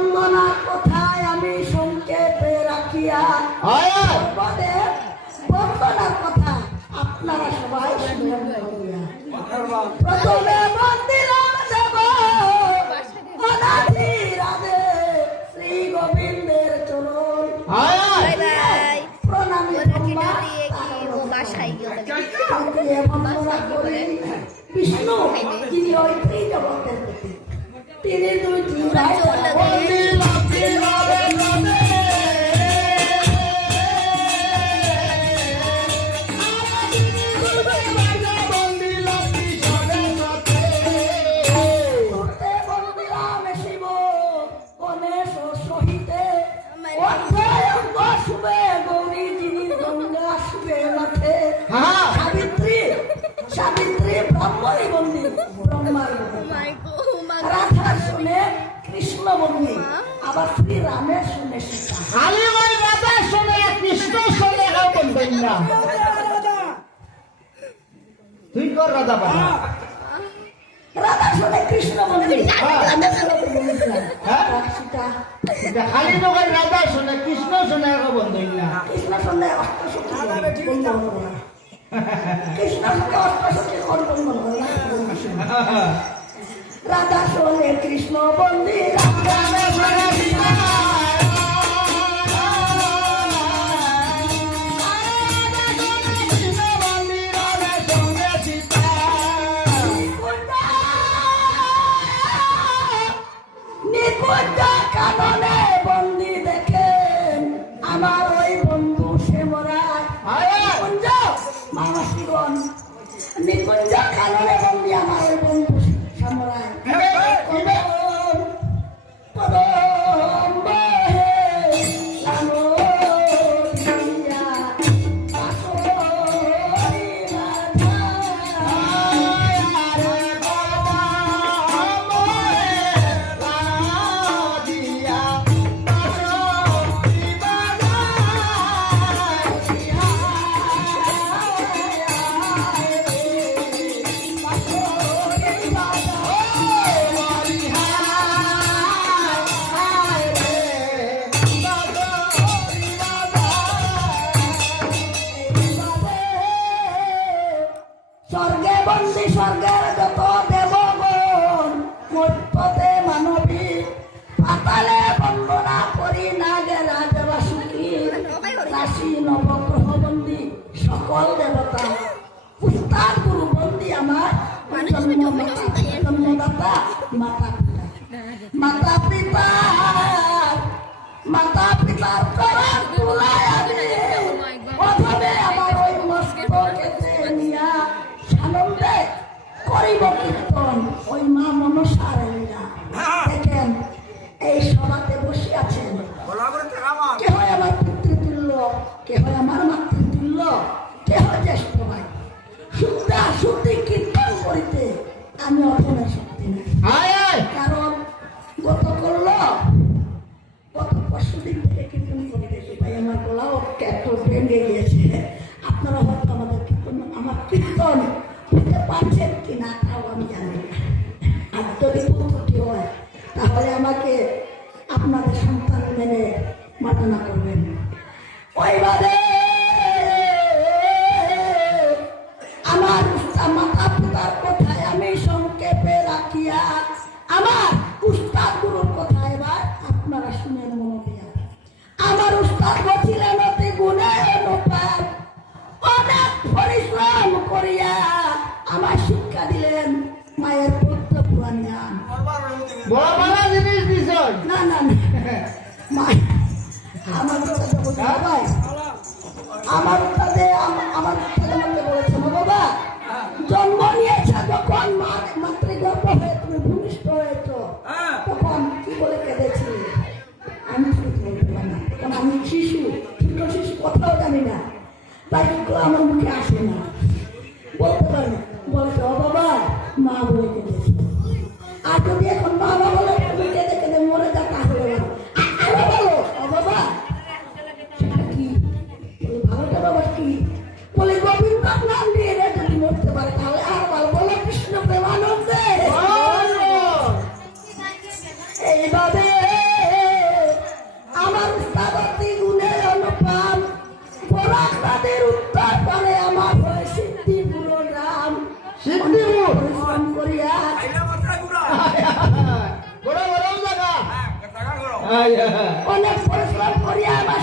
বন্দনার কথায় আমি সংক্ষেপে রাখিয়া বন্দনার কথা আপনারা সবাই শুনলেন। প্রথমে বন্দিলাম দেব অনাথি রাধে শ্রী গোবিন্দের চরণ প্রণামী বন্দনা করি বিষ্ণু, যিনি ওই ত্রিজগতের প্রতি। তিনি দুই জিরায় সাবিত্রী ব্রহ্মরী বন্দী, ব্রহ্মার রাধার শুনে কৃষ্ণ বন্দী, আবার শ্রী রামের শুনে সীতা। খালি ওই রাধা শুনে কৃষ্ণ শুনে বলবেন না। তুই কর রাধা বাবা। রাধা শুনে কৃষ্ণ বন্দী, সীতা খালি যখন রাধা শুনে কৃষ্ণ শুনে বলবেন না। কৃষ্ণ শুনে অষ্টসখী কৃষ্ণ শুনে অষ্টসখী রাধা শুনে কৃষ্ণ বন্দী কাননে বন্দী দেখেন আমার ওই বন্ধু সে মরা নিকুঞ্জ মানসীগণ, নিকুঞ্জ কাননে বন্দী আমার ওই বন্ধু সামরায় স্বর্গে বন্দী স্বর্গের যত দেবগণ, মর্ত্যতে মানবী পাতালে বন্দনা করি নাগে রাজবাসুকি, রাশি নবগ্রহ বন্দী সকল দেবতা, উস্তাদ গুরু বন্দী আমার জন্মদাতা মাতা পিতা, মাতা পিতার চরণ তুলায় আমি প্রথমে আমার ওই মস্তকেতে নিয়া আনন্দে করিব কীর্তন ওই মা মনসার এলিয়া। দেখেন এই সভাতে বসে আছেন, কে হয় আমার পিতৃতুল্য, কে হয় আমার মাতৃতুল্য, কে হয় জ্যেষ্ঠ ভাই। শুদ্ধ শুদ্ধি কীর্তন করিতে আমি অপনের শক্তি নেই, কারণ গত পরশুদিন থেকে কীর্তন করতেছি ভাই, আমার গলাও একটু ভেঙে গিয়েছে। আপনারা হয়তো আমাদের কীর্তন, আমার কীর্তন বুঝতে পারছেন কিনা তাও আমি জানি না। আর যদি ত্রুটি হয় তাহলে আমাকে আপনাদের সন্তান মেনে মার্জনা করবেন। ওইভাবে আমার মাতা পিতার কথায় আমি সংক্ষেপে রাখিয়া আমার উস্তাদ গুরুর কথা এবার আপনারা শুনেন মনে দিয়া। আমার উস্তাদ ছিলেন অতি গুণে অনুপাত, অনেক পরিশ্রম করিয়া আমার শিক্ষা দিলেন মায়ের পুত্র পুরাণ জ্ঞান। না না আমার আমাকে বলেছেন বাবা, জন্ম নিয়েছে যখন মাতৃগর্ভ হয়ে তুমি ভূমিষ্ঠ হয়েছ তখন কি বলে কেঁদেছিলে? আমি বলতে পারি না, কারণ আমি শিশু, ছোট শিশু, কথাও জানি না, তাই আমার মুখে আসে না, বলতে পারি না। বলেছে ও বাবা মা বলে কেঁদেছে। আর যদি এখন বাবা বলে তুমি কেঁদে কেঁদে মরে যা তাহলে বলো ও বাবা সেটা কি? ভালোটা বাবা কি বলে গোবিন্দ নাম দিয়ে যদি মরতে পারে তাহলে আর বলো কৃষ্ণ প্রেমানন্দে। এইভাবে আয়, আয়। অনেক পরিশ্রম করিয়া আমার